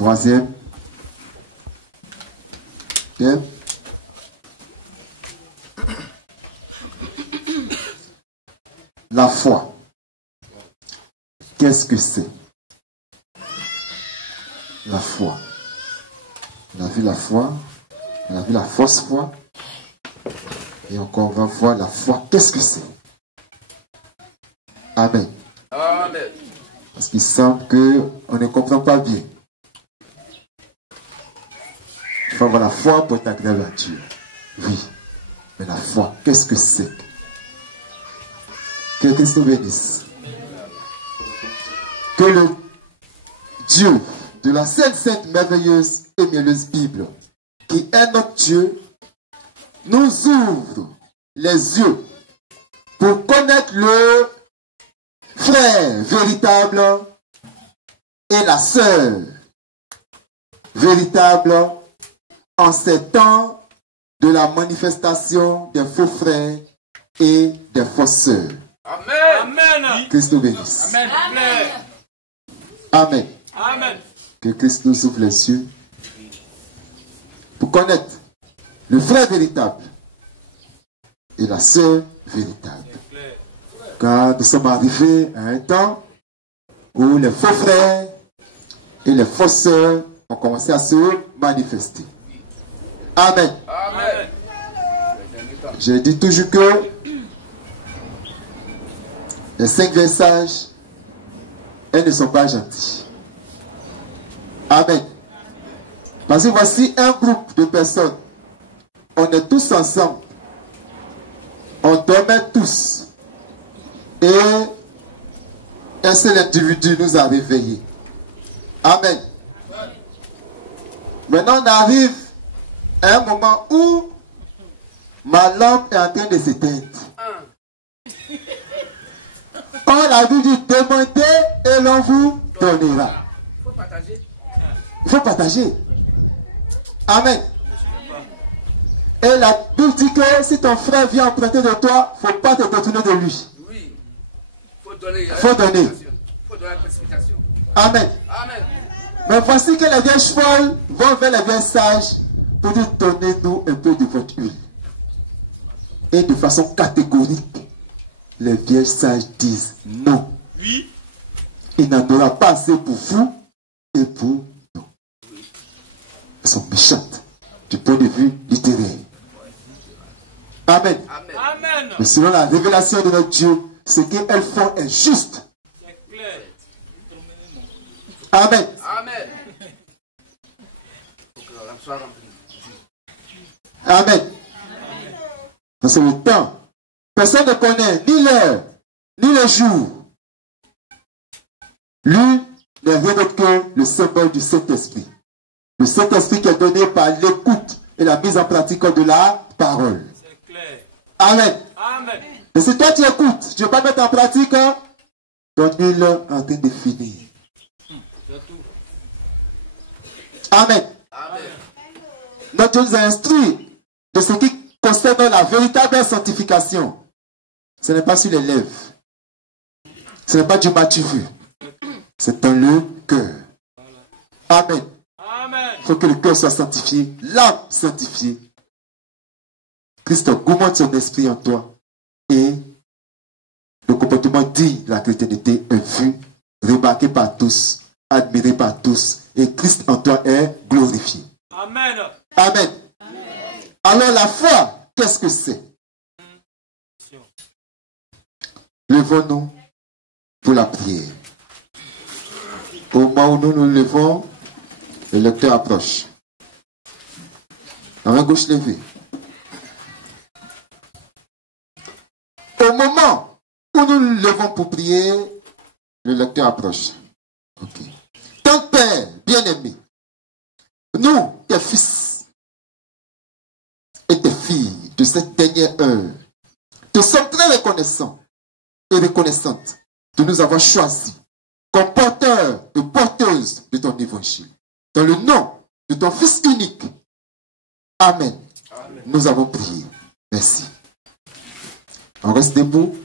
Troisième. Bien. La foi. Qu'est-ce que c'est? La foi. On a vu la foi, on a vu la fausse foi, et encore on va voir la foi. Qu'est-ce que c'est? Amen. Amen. Parce qu'il semble qu'on ne comprend pas bien. Il faut avoir la foi pour être agréable à Dieu. Oui. Mais la foi, qu'est-ce que c'est? Que Christ nous bénisse. Que le Dieu de la sainte, merveilleuse et mielleuse Bible, qui est notre Dieu, nous ouvre les yeux pour connaître le frère véritable et la sœur véritable en ces temps de la manifestation des faux frères et des fausses sœurs. Amen. Amen. Christ nous bénisse. Amen. Amen. Amen. Que Christ nous ouvre les yeux pour connaître le frère véritable et la sœur véritable. Car nous sommes arrivés à un temps où les faux frères et les fausses sœurs ont commencé à se manifester. Amen. Amen. Je dis toujours que les 5 vieilles sages, elles ne sont pas gentilles. Amen. Parce que voici un groupe de personnes. On est tous ensemble. On dormait tous. Et un seul individu nous a réveillés. Amen. Maintenant, on arrive à un moment où ma lampe est en train de s'éteindre. On a dit demandez et l'on vous donnera. Il faut partager. Il faut partager. Amen. Et la Bible dit que si ton frère vient emprunter de toi, il ne faut pas te détourner de lui. Oui. Il faut donner. Faut donner. Il faut donner la précipitation. Amen. Amen. Mais voici que les vieilles folles vont vers les vieilles sages pour dire donnez-nous un peu de votre huile. Et de façon catégorique, les vieilles sages disent non. Oui. Il n'en aura pas assez pour vous et pour nous. Elles sont méchantes du point de vue littéraire. Amen. Amen. Amen. Mais selon la révélation de notre Dieu, ce qu'elles font est juste. C'est clair. Amen. Amen. Faut que la lampe soit remplie. Amen. Dans ce temps, personne ne connaît ni l'heure, ni le jour. Lui n'est rien d'autre que le symbole du Saint-Esprit. Le Saint-Esprit qui est donné par l'écoute et la mise en pratique de la parole. C'est clair. Amen. Amen. Et si toi tu écoutes, tu ne veux pas mettre en pratique, ton huile est en train de finir. Amen. Amen. Notre Dieu nous a instruit de ce qui concerne la véritable sanctification. Ce n'est pas sur les lèvres. Ce n'est pas du matu-vu. C'est dans le cœur. Amen. Amen. Il faut que le cœur soit sanctifié, l'âme sanctifiée. Christ augmente son esprit en toi. Et le comportement digne de la chrétienté est vu, remarqué par tous, admiré par tous. Et Christ en toi est glorifié. Amen. Amen. Alors la foi, qu'est-ce que c'est? Levons-nous pour la prière. Au moment où nous nous levons, le lecteur approche. La main gauche levée. Au moment où nous nous levons pour prier, le lecteur approche. Ok. Ton Père bien-aimé, nous, tes fils et tes filles de cette dernière heure, te sommes très reconnaissants et reconnaissantes de nous avoir choisis comme porteurs et porteuses de ton évangile. Dans le nom de ton Fils unique. Amen. Amen. Nous avons prié. Merci. On reste debout.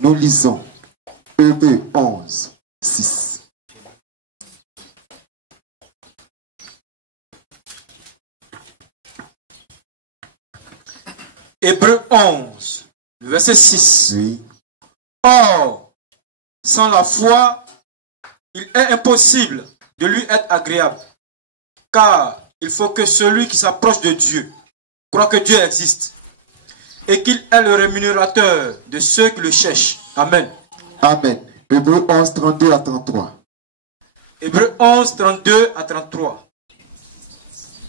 Nous lisons Hébreux 11, 6. Hébreux 11, le verset 6. Oui. Or, sans la foi, il est impossible de lui être agréable. Car il faut que celui qui s'approche de Dieu croit que Dieu existe et qu'il est le rémunérateur de ceux qui le cherchent. Amen. Amen. Hébreux 11, 32 à 33. Hébreux 11, 32 à 33.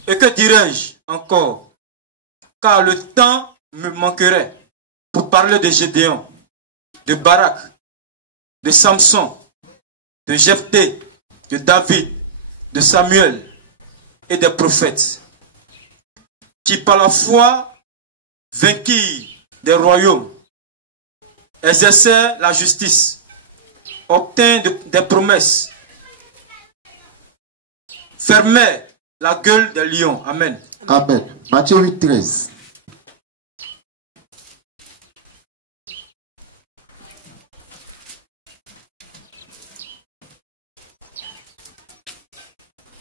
Et que dirais-je encore? Car le temps me manquerait pour parler de Gédéon, de Barak, de Samson, de Jephthé, de David, de Samuel et des prophètes, qui par la foi vainquirent des royaumes, exercèrent la justice, obtinrent des promesses, fermèrent la gueule des lions. Amen. Amen. Matthieu 8, 13.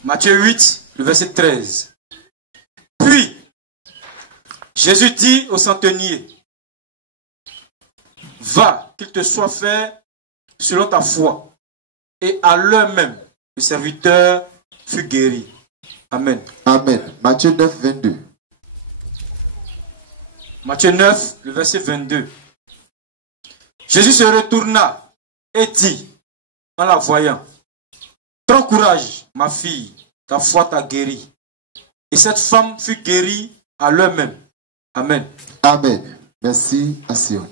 Matthieu 8, le verset 13. Puis, Jésus dit au centenier, va, qu'il te soit fait selon ta foi. Et à l'heure même, le serviteur fut guéri. Amen. Amen. Matthieu 9, 22. Matthieu 9, le verset 22. Jésus se retourna et dit, en la voyant, prends courage, ma fille, ta foi t'a guérie. Et cette femme fut guérie à l'heure même. Amen. Amen. Merci à Sion.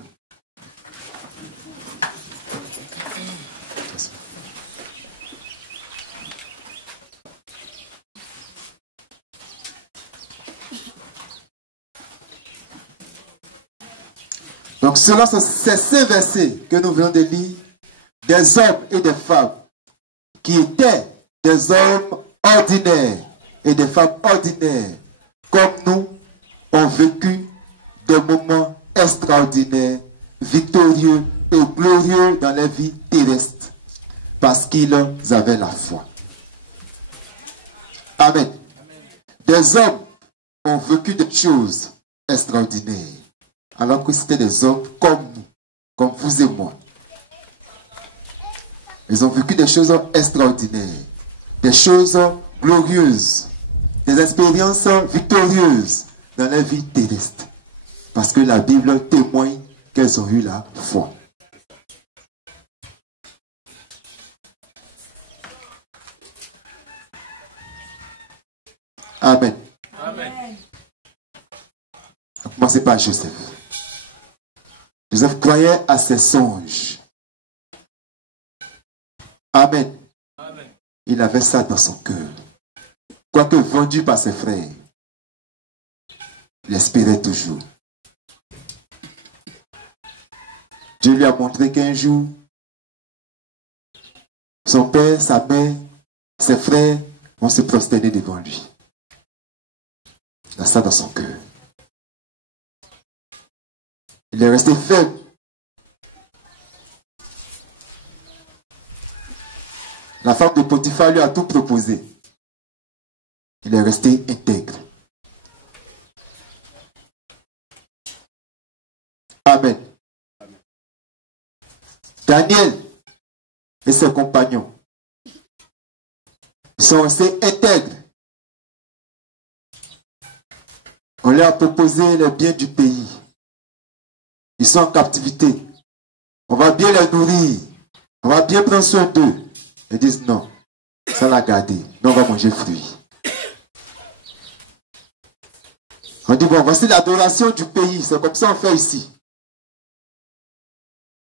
Donc, selon ces 5 versets que nous venons de lire, des hommes et des femmes qui étaient des hommes ordinaires et des femmes ordinaires, comme nous, ont vécu des moments extraordinaires, victorieux et glorieux dans la vie terrestre, parce qu'ils avaient la foi. Amen. Des hommes ont vécu des choses extraordinaires, alors que c'était des hommes comme nous, comme vous et moi. Ils ont vécu des choses extraordinaires, des choses glorieuses, des expériences victorieuses dans la vie terrestre. Parce que la Bible témoigne qu'elles ont eu la foi. Amen. Amen. Commencez par Joseph. Joseph croyait à ses songes. Amen. Amen. Il avait ça dans son cœur. Quoique vendu par ses frères, il espérait toujours. Dieu lui a montré qu'un jour, son père, sa mère, ses frères vont se prosterner devant lui. Il a ça dans son cœur. Il est resté faible. La femme de Potiphar lui a tout proposé. Il est resté intègre. Amen. Daniel et ses compagnons, ils sont restés intègres. On leur a proposé les biens du pays. Ils sont en captivité. On va bien les nourrir. On va bien prendre soin d'eux. Ils disent non, ça l'a gardé. Nous, on va manger fruits. On dit bon, voici l'adoration du pays. C'est comme ça qu'on fait ici.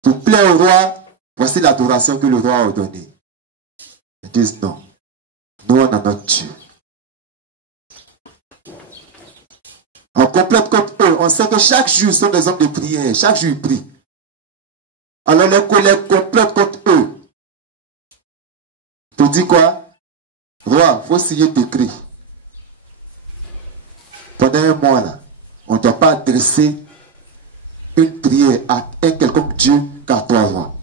Pour plaire au roi, voici l'adoration que le roi a ordonnée. Ils disent non. Nous, on a notre Dieu. On complète contre eux. On sait que chaque jour, sont des hommes de prière. Chaque jour, ils prient. Alors les collègues complètent contre eux. Pour dire quoi? Roi, il faut signer décret. Pendant un mois, là, on ne doit pas adresser une prière à un quelconque Dieu qu'à toi, roi.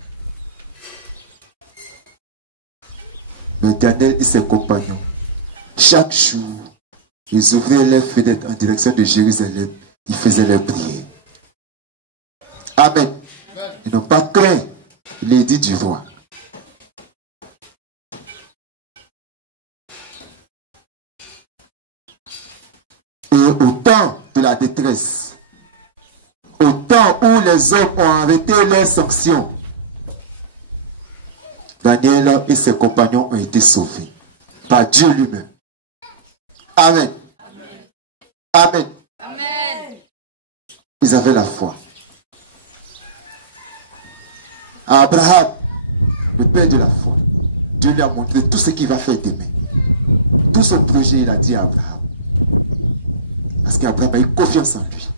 Mais Daniel et ses compagnons, chaque jour, ils ouvraient les fenêtres en direction de Jérusalem. Ils faisaient les prières. Amen. Ils n'ont pas craint l'édit du roi. Et au temps de la détresse, au temps où les hommes ont arrêté leurs sanctions, Daniel et ses compagnons ont été sauvés par Dieu lui-même. Amen. Amen. Amen. Ils avaient la foi. À Abraham, le père de la foi, Dieu lui a montré tout ce qu'il va faire demain. Tout son projet, il a dit à Abraham. Parce qu'Abraham a eu confiance en lui.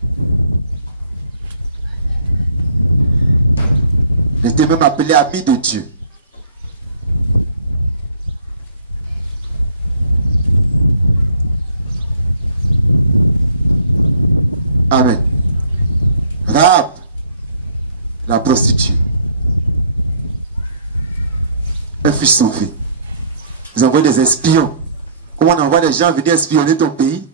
Il était même appelé ami de Dieu. Amen. Rahab, la prostituée, elle fut sauvée. Ils envoient des espions. Comment on envoie des gens venir espionner ton pays,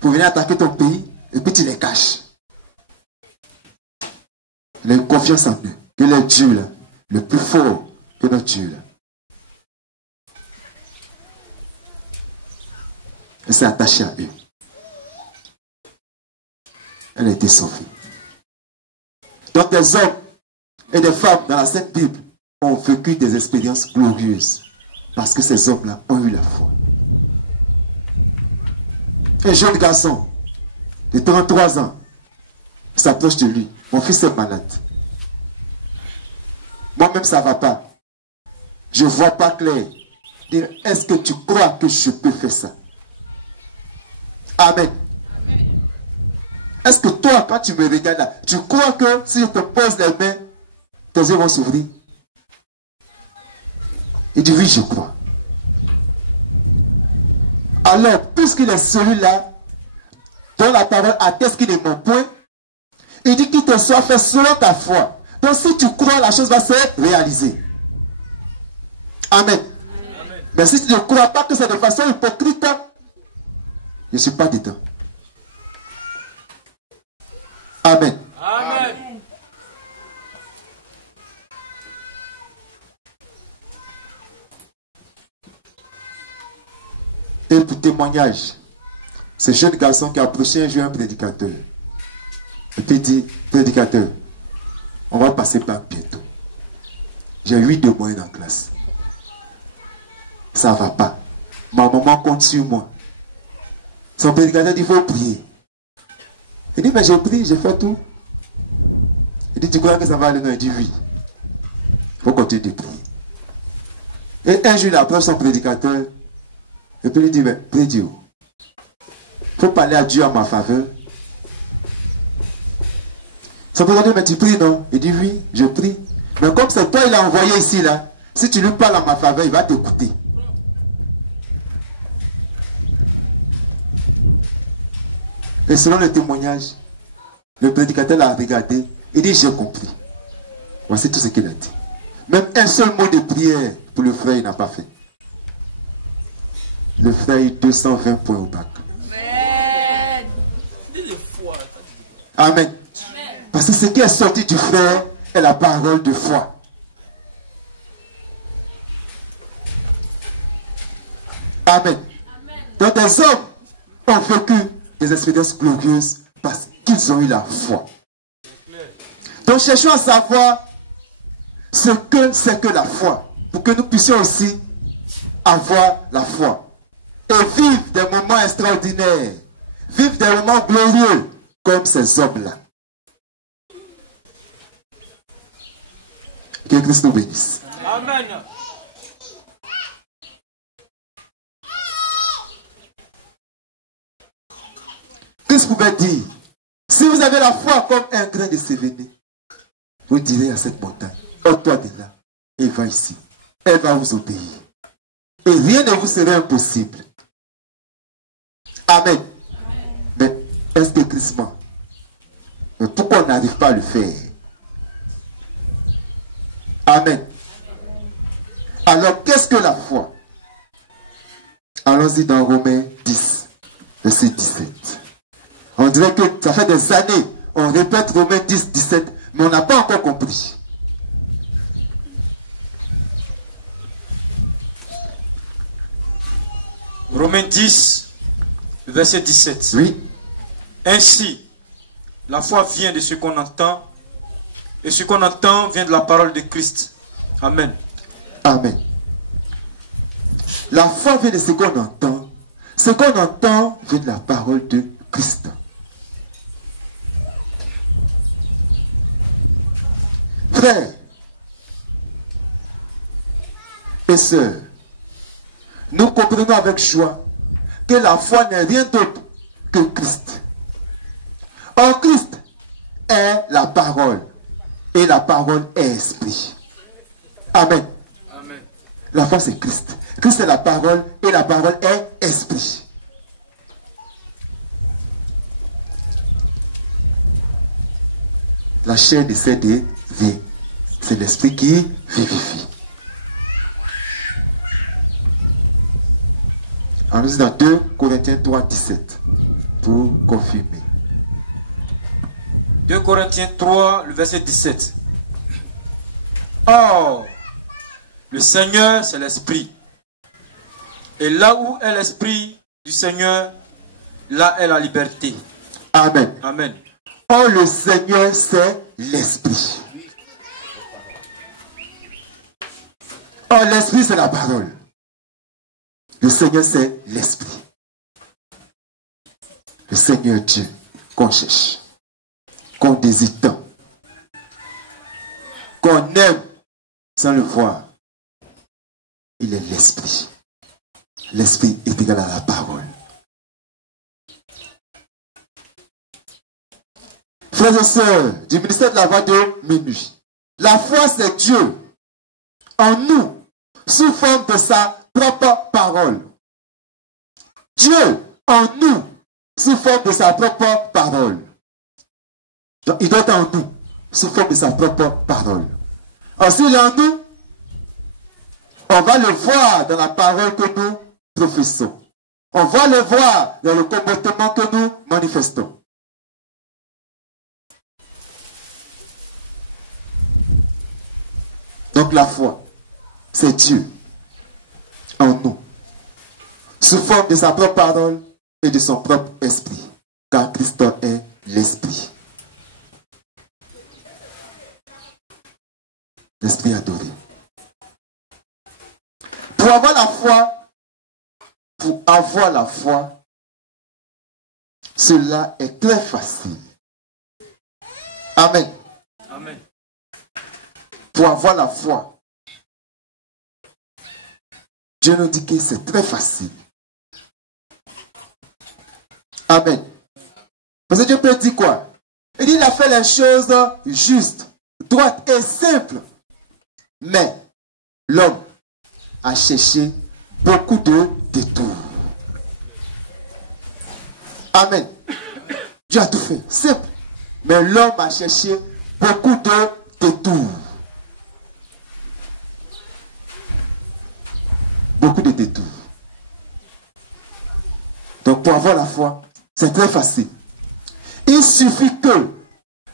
pour venir attaquer ton pays, et puis tu les caches. Il a une confiance en eux. Que le Dieu là, le plus fort que notre Dieu là. Elle s'est attachée à eux. Elle a été sauvée. Donc des hommes et des femmes dans la Sainte Bible ont vécu des expériences glorieuses parce que ces hommes-là ont eu la foi. Un jeune garçon de 33 ans s'approche de lui. Mon fils est malade. Moi-même, ça ne va pas. Je ne vois pas clair. Est-ce que tu crois que je peux faire ça? Amen. Est-ce que toi, quand tu me regardes là, tu crois que si je te pose les mains, tes yeux vont s'ouvrir? Il dit oui, je crois. Alors, puisqu'il est celui-là, dont la parole atteste qu'il est mon point, il dit qu'il te soit fait selon ta foi. Donc, si tu crois, la chose va se réaliser. Amen. Amen. Mais si tu ne crois pas que c'est de façon hypocrite, je ne suis pas dedans. Amen. Amen. Et pour témoignage, ce jeune garçon qui a approché un jour un prédicateur. Et puis il dit, prédicateur, on va passer par bientôt. J'ai 8 de moyenne en classe. Ça ne va pas. Ma maman compte sur moi. Son prédicateur dit, il faut prier. Il dit, mais j'ai prié, j'ai fait tout. Il dit, tu crois que ça va aller? Non, il dit oui. Il faut continuer de prier. Et un jour, il approche son prédicateur. Et puis il dit, mais prie Dieu. Il faut parler à Dieu en ma faveur. Son prédicateur, mais tu pries, non? Il dit, oui, je prie. Mais comme c'est toi, il a envoyé ici, là. Si tu lui parles en ma faveur, il va t'écouter. Et selon le témoignage, le prédicateur l'a regardé. Il dit, j'ai compris. Voici tout ce qu'il a dit. Même un seul mot de prière pour le frère, il n'a pas fait. Le frère a eu 220 points au bac. Amen. Amen. Parce que ce qui est sorti du frère est la parole de foi. Amen. Donc des hommes ont vécu des expériences glorieuses parce qu'ils ont eu la foi. Donc cherchons à savoir ce que c'est que la foi, pour que nous puissions aussi avoir la foi et vivre des moments extraordinaires, vivre des moments glorieux comme ces hommes-là. Que Christ nous bénisse. Amen. Christ pouvait dire, si vous avez la foi comme un grain de sévéné, vous direz à cette montagne, ôte-toi de là et va ici. Elle va vous obéir. Et rien ne vous serait impossible. Amen. Amen. Mais est-ce que Christ ment? Mais pourquoi on n'arrive pas à le faire? Amen. Alors, qu'est-ce que la foi? Allons-y dans Romains 10, verset 17. On dirait que ça fait des années, on répète Romains 10, 17, mais on n'a pas encore compris. Romains 10, verset 17. Oui. Ainsi, la foi vient de ce qu'on entend, et ce qu'on entend vient de la parole de Christ. Amen. Amen. La foi vient de ce qu'on entend. Ce qu'on entend vient de la parole de Christ. Frères et sœurs, nous comprenons avec joie que la foi n'est rien d'autre que Christ. Or, Christ est la parole et la parole est esprit. Amen. Amen. La foi, c'est Christ. Christ est la parole et la parole est esprit. La chair décède et vit. C'est l'esprit qui vivifie. On nous dit dans 2 Corinthiens 3, 17 pour confirmer. 2 Corinthiens 3, le verset 17. Or, le Seigneur, c'est l'Esprit. Et là où est l'Esprit du Seigneur, là est la liberté. Amen. Amen. Or, le Seigneur, c'est l'Esprit. Or, l'Esprit, c'est la parole. Le Seigneur, c'est l'Esprit. Le Seigneur Dieu qu'on cherche, qu'on désire tant, qu'on aime sans le voir. Il est l'Esprit. L'Esprit est égal à la parole. Frères et sœurs du ministère de la voix de minuit, la foi, c'est Dieu en nous, sous forme de sa propre parole. Dieu en nous, sous forme de sa propre parole. Donc, il doit être en nous, sous forme de sa propre parole. Ensuite, en nous, on va le voir dans la parole que nous professons. On va le voir dans le comportement que nous manifestons. Donc la foi, c'est Dieu en nous, sous forme de sa propre parole et de son propre esprit, car Christ est l'esprit. L'esprit adoré. Pour avoir la foi, cela est très facile. Amen. Amen. Pour avoir la foi, Dieu nous dit que c'est très facile. Amen. Parce que Dieu peut dire quoi? Il dit qu'il a fait les choses justes, droites et simples. Mais l'homme a cherché beaucoup de détours. Amen. Dieu a tout fait, simple. Mais l'homme a cherché beaucoup de détours. Beaucoup de détours. Donc pour avoir la foi, c'est très facile. Il suffit que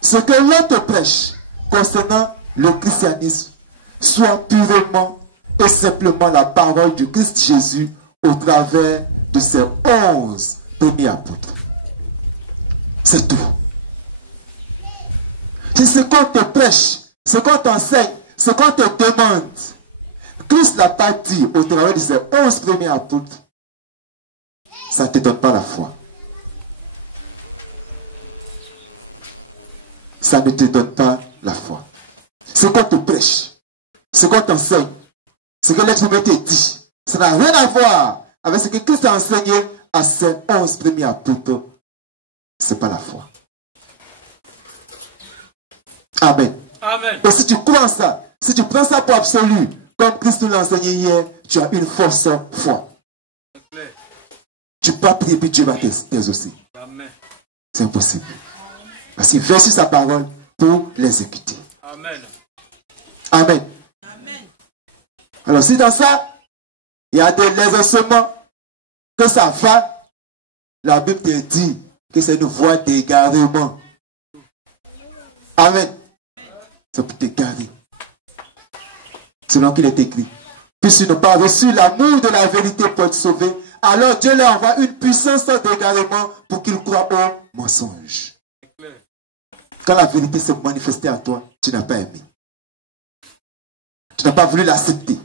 ce que l'on te prêche concernant le christianisme soit purement et simplement la parole du Christ Jésus au travers de ses 11 premiers apôtres. C'est tout. Si ce qu'on te prêche, ce qu'on t'enseigne, ce qu'on te demande, Christ ne l'a pas dit au travers de ses 11 premiers apôtres, ça ne te donne pas la foi. Ça ne te donne pas la foi. Ce qu'on te prêche, ce qu'on t'enseigne, ce que l'être humain te dit, ça n'a rien à voir avec ce que Christ a enseigné à ses 11 premiers apôtres. Ce n'est pas la foi. Amen. Amen. Et si tu crois en ça, si tu prends ça pour absolu, comme Christ nous l'a enseigné hier, tu as une force foi. Tu peux pas prier puis Dieu va t'exaucer. Amen. C'est impossible. Parce qu'il veut sur sa parole pour l'exécuter. Amen. Amen. Alors si dans ça, il y a des exaucements, que ça va, la Bible te dit que c'est une voie d'égarement. Amen. c'est pour t'égarer. Selon qu'il est écrit. Puisqu'ils n'ont pas reçu l'amour de la vérité pour être sauvés, alors Dieu leur envoie une puissance d'égarement pour qu'ils croient au mensonge. Quand la vérité s'est manifestée à toi, tu n'as pas aimé. Tu n'as pas voulu l'accepter.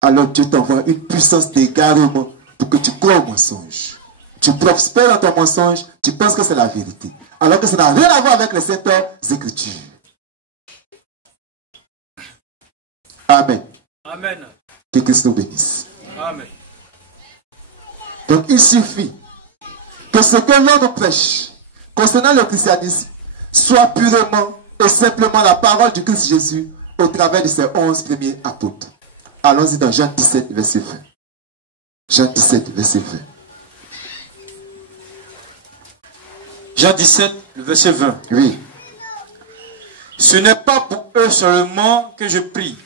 Alors Dieu t'envoie une puissance d'égarement pour que tu crois au mensonge. Tu prospères dans ton mensonge, tu penses que c'est la vérité. Alors que ça n'a rien à voir avec les saintes écritures. Amen. Amen. Que Christ nous bénisse. Amen. Donc il suffit que ce que l'on nous prêche concernant le christianisme soit purement et simplement la parole du Christ Jésus au travers de ses 11 premiers apôtres. Allons-y dans Jean 17, verset 20. Jean 17, verset 20. Jean 17, le verset 20. Oui. Ce n'est pas pour eux seulement que je prie,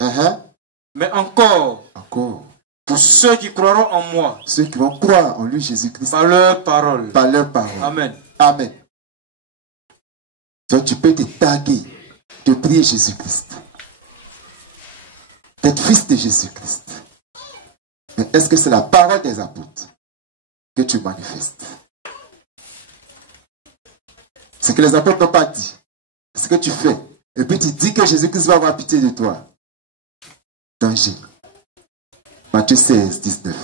mais encore pour ceux qui croiront en moi. Ceux qui vont croire en lui, Jésus-Christ. Par leur parole. Par leur parole. Amen. Amen. Donc tu peux te taguer de prier Jésus-Christ. D'être fils de Jésus-Christ. Mais est-ce que c'est la parole des apôtres que tu manifestes? Ce que les apôtres n'ont pas dit. Ce que tu fais. Et puis tu dis que Jésus-Christ va avoir pitié de toi. Danger. Matthieu 16, 19.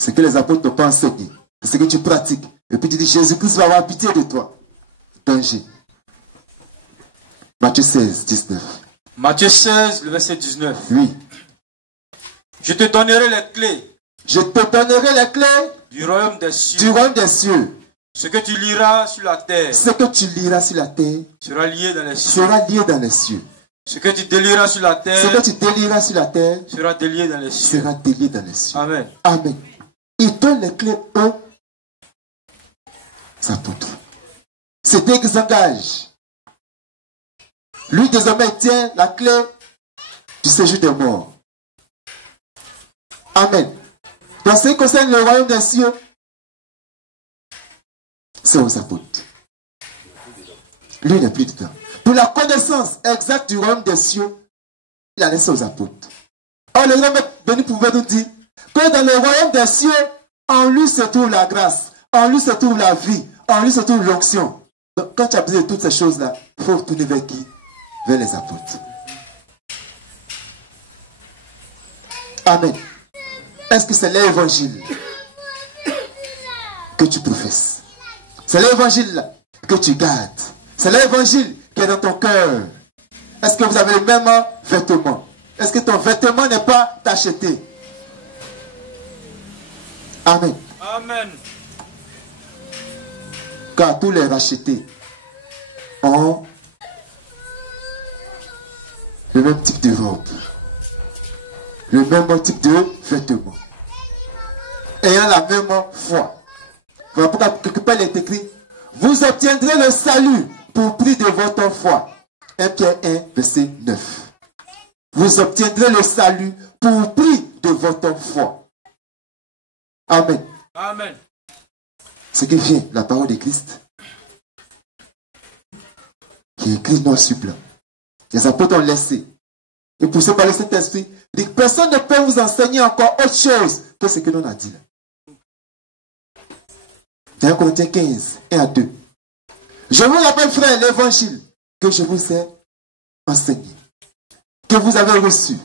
Ce que les apôtres n'ont pas enseigné. C'est ce que tu pratiques. Et puis tu dis Jésus-Christ va avoir pitié de toi. Danger. Matthieu 16, 19. Matthieu 16, le verset 19. Oui. Je te donnerai les clés. Je te donnerai les clés du royaume des cieux. Du royaume des cieux. Ce que tu liras sur la terre. Ce que tu liras sur la terre. Sera lié dans les cieux. Sera lié dans les cieux. Ce que tu délieras sur la terre. Ce que tu délieras sur la terre. Sera délié dans les cieux. Sera délié dans les cieux. Amen. Amen. Il donne les clés aux apôtres. C'est dès qu'ils s'engagent. Lui désormais tient la clé du séjour des morts. Amen. Dans ce qui concerne le royaume des cieux, c'est aux apôtres. Lui n'est plus dedans. Pour la connaissance exacte du royaume des cieux, il a laissé aux apôtres. Or, le grand maître béni pouvait nous dire que dans le royaume des cieux, en lui se trouve la grâce, en lui se trouve la vie, en lui se trouve l'onction. Donc, quand tu as besoin de toutes ces choses-là, il faut retourner vers qui? Vers les apôtres. Amen. Est-ce que c'est l'évangile que tu professes? C'est l'évangile que tu gardes. C'est l'évangile qui est dans ton cœur. Est-ce que vous avez le même vêtement? Est-ce que ton vêtement n'est pas tacheté? Amen. Amen. Car tous les rachetés ont le même type de robe, le même type de vêtements, ayant la même foi. Voilà pourquoi quelque part il est écrit: vous obtiendrez le salut pour prix de votre foi. 1 Pierre 1, verset 9. Vous obtiendrez le salut pour prix de votre foi. Amen. Amen. Ce qui vient, la parole de Christ, qui est écrit noir sur blanc. Les apôtres ont laissé. Et poussé par le Saint-Esprit, personne ne peut vous enseigner encore autre chose que ce que l'on a dit là. 1 Corinthiens 15, 1 à 2. Je vous rappelle, frère, l'évangile que je vous ai enseigné, que vous avez reçu,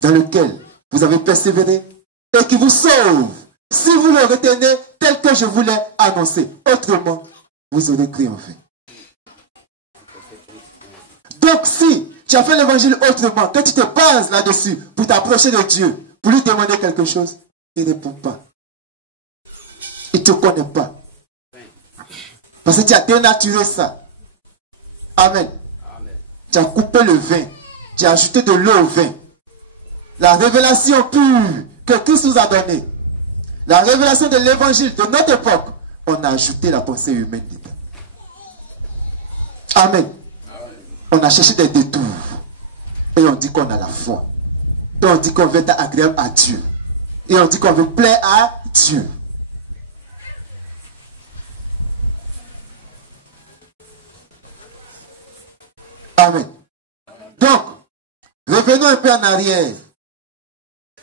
dans lequel vous avez persévéré et qui vous sauve, si vous le retenez tel que je vous l'ai annoncé. Autrement, vous aurez cru en vain. Donc, si tu as fait l'évangile autrement, que tu te bases là-dessus pour t'approcher de Dieu, pour lui demander quelque chose, il ne répond pas. Il ne te connaît pas. Parce que tu as dénaturé ça. Amen. Amen. Tu as coupé le vin. Tu as ajouté de l'eau au vin. La révélation pure que Christ nous a donnée, la révélation de l'évangile de notre époque, on a ajouté la pensée humaine dedans. Amen. On a cherché des détours. Et on dit qu'on a la foi. Et on dit qu'on veut être agréable à Dieu. Et on dit qu'on veut plaire à Dieu. Amen. Donc, revenons un peu en arrière.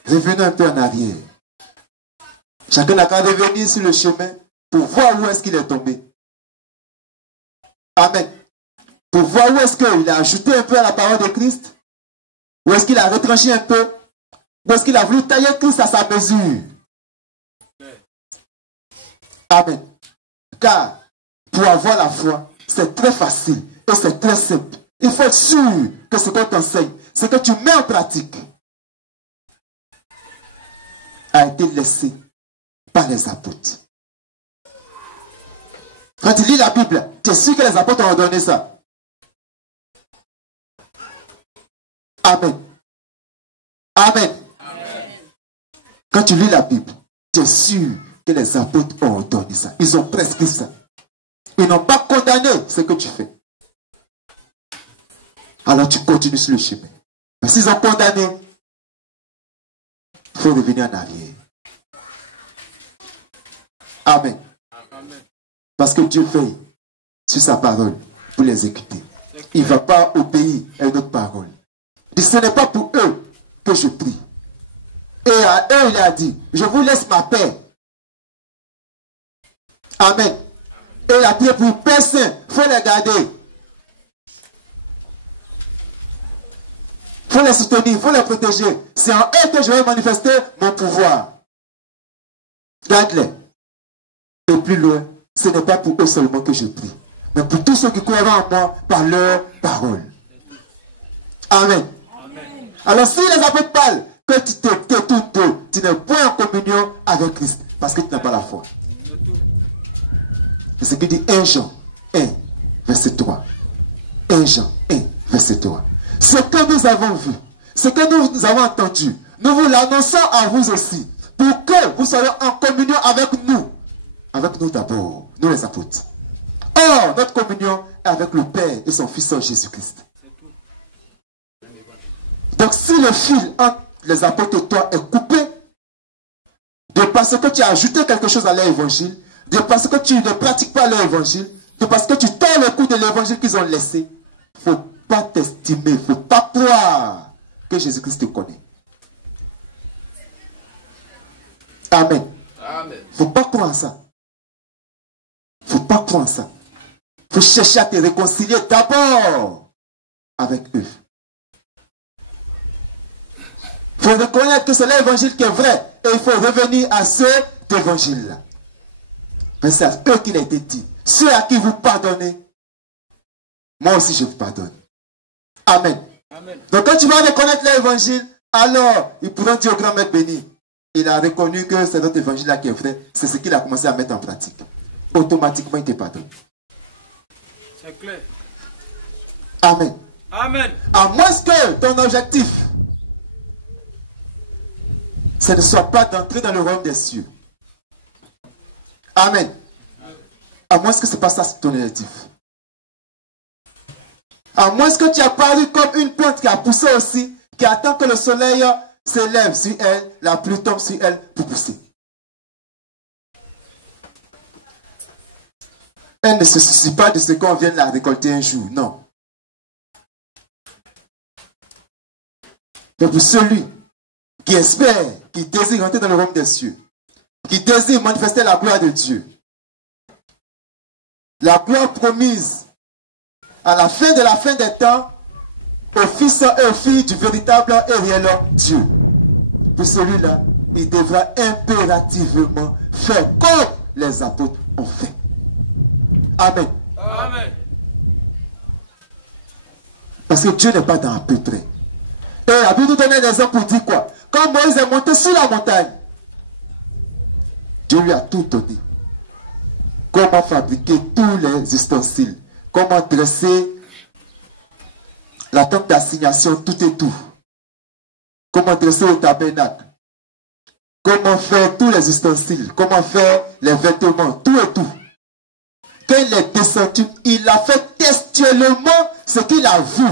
Revenons un peu en arrière. Chacun n'a qu'à revenir sur le chemin pour voir où est-ce qu'il est tombé. Amen. Pour voir où est-ce qu'il a ajouté un peu à la parole de Christ. Où est-ce qu'il a retranché un peu. Où est-ce qu'il a voulu tailler Christ à sa mesure. Amen. Car pour avoir la foi, c'est très facile et c'est très simple. Il faut être sûr que ce qu'on t'enseigne, ce que tu mets en pratique, a été laissé par les apôtres. Quand tu lis la Bible, tu es sûr que les apôtres ont donné ça. Amen. Amen. Amen. Quand tu lis la Bible, tu es sûr que les apôtres ont donné ça. Ils ont prescrit ça. Ils n'ont pas condamné ce que tu fais. Alors tu continues sur le chemin. Mais s'ils ont condamné, il faut revenir en arrière. Amen. Amen. Parce que Dieu veille sur sa parole pour l'exécuter. Il ne va pas obéir à une autre parole. Il dit, ce n'est pas pour eux que je prie. Et à eux, il a dit, je vous laisse ma paix. Amen. Et il a prié pour personne. Il faut les garder. Il faut les soutenir. Il faut les protéger. C'est en eux que je vais manifester mon pouvoir. Garde-les. Et plus loin, ce n'est pas pour eux seulement que je prie, mais pour tous ceux qui croiront en moi par leur parole. Amen. Amen. Alors si les apôtres parlent, que tu te détournes d'eux, tu n'es point en communion avec Christ, parce que tu n'as pas la foi. C'est ce qu'il dit 1 Jean 1, verset 3. 1 Jean 1, verset 3. Ce que nous avons vu, ce que nous avons entendu, nous vous l'annonçons à vous aussi, pour que vous soyez en communion avec nous. Avec nous d'abord, nous les apôtres. Or, notre communion est avec le Père et son Fils Jésus-Christ. Donc, si le fil entre les apôtres et toi est coupé, de parce que tu as ajouté quelque chose à leur évangile, de parce que tu ne pratiques pas leur évangile, de parce que tu tords le coup de l'évangile qu'ils ont laissé, il ne faut pas t'estimer, il ne faut pas croire que Jésus-Christ te connaît. Amen. Il ne faut pas croire ça. Il ne faut pas croire ça. Il faut chercher à te réconcilier d'abord avec eux. Il faut reconnaître que c'est l'évangile qui est vrai. Et il faut revenir à cet évangile-là. Mais c'est à eux qu'il a été dit. Ceux à qui vous pardonnez, moi aussi je vous pardonne. Amen. Amen. Donc quand tu vas reconnaître l'évangile, alors ils pourront dire au grand maître béni, il a reconnu que c'est notre évangile-là qui est vrai. C'est ce qu'il a commencé à mettre en pratique. Automatiquement, il te pardonne. C'est clair. Amen. Amen. À moins que ton objectif, ce ne soit pas d'entrer dans le royaume des cieux. Amen. À moins que ce n'est pas ça ton objectif. À moins que tu as paru comme une plante qui a poussé aussi, qui attend que le soleil s'élève sur elle, la pluie tombe sur elle pour pousser. Elle ne se soucie pas de ce qu'on vient de la récolter un jour. Non. Mais pour celui qui espère, qui désire entrer dans le royaume des cieux, qui désire manifester la gloire de Dieu, la gloire promise à la fin des temps aux fils et aux filles du véritable et réel Dieu. Pour celui-là, il devra impérativement faire comme les apôtres ont fait. Amen. Amen. Parce que Dieu n'est pas dans un peu près. Et la Bible nous donne un exemple pour dire quoi? Quand Moïse est monté sur la montagne, Dieu lui a tout donné. Comment fabriquer tous les ustensiles. Comment dresser la tente d'assignation, tout et tout. Comment dresser le tabernacle. Comment faire tous les ustensiles. Comment faire les vêtements, tout et tout. Quand il est descendu, il a fait textuellement ce qu'il a vu.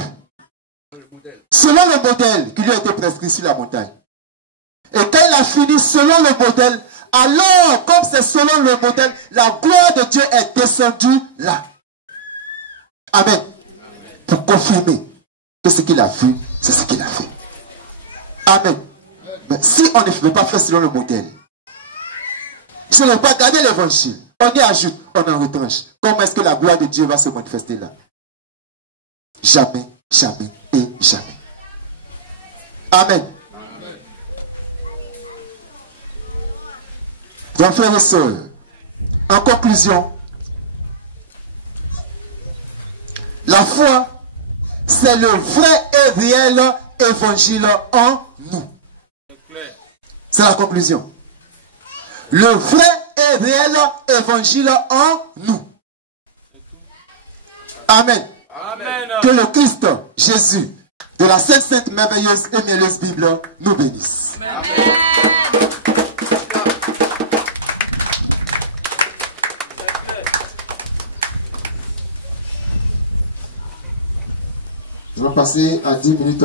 Selon le modèle qui lui a été prescrit sur la montagne. Et quand il a fini selon le modèle, alors, comme c'est selon le modèle, la gloire de Dieu est descendue là. Amen. Pour confirmer que ce qu'il a vu, c'est ce qu'il a fait. Amen. Mais si on ne veut pas faire selon le modèle, si on ne veut pas garder l'évangile, on y ajoute, on en retranche. Comment est-ce que la gloire de Dieu va se manifester là? Jamais, jamais et jamais. Amen. Donc, frères et sœurs, en conclusion, la foi, c'est le vrai et réel évangile en nous. C'est la conclusion. Le vrai et réel évangile en nous. Amen. Amen. Que le Christ, Jésus, de la sainte, merveilleuse et mielleuse Bible, nous bénisse. Amen. Je vais passer à 10 minutes.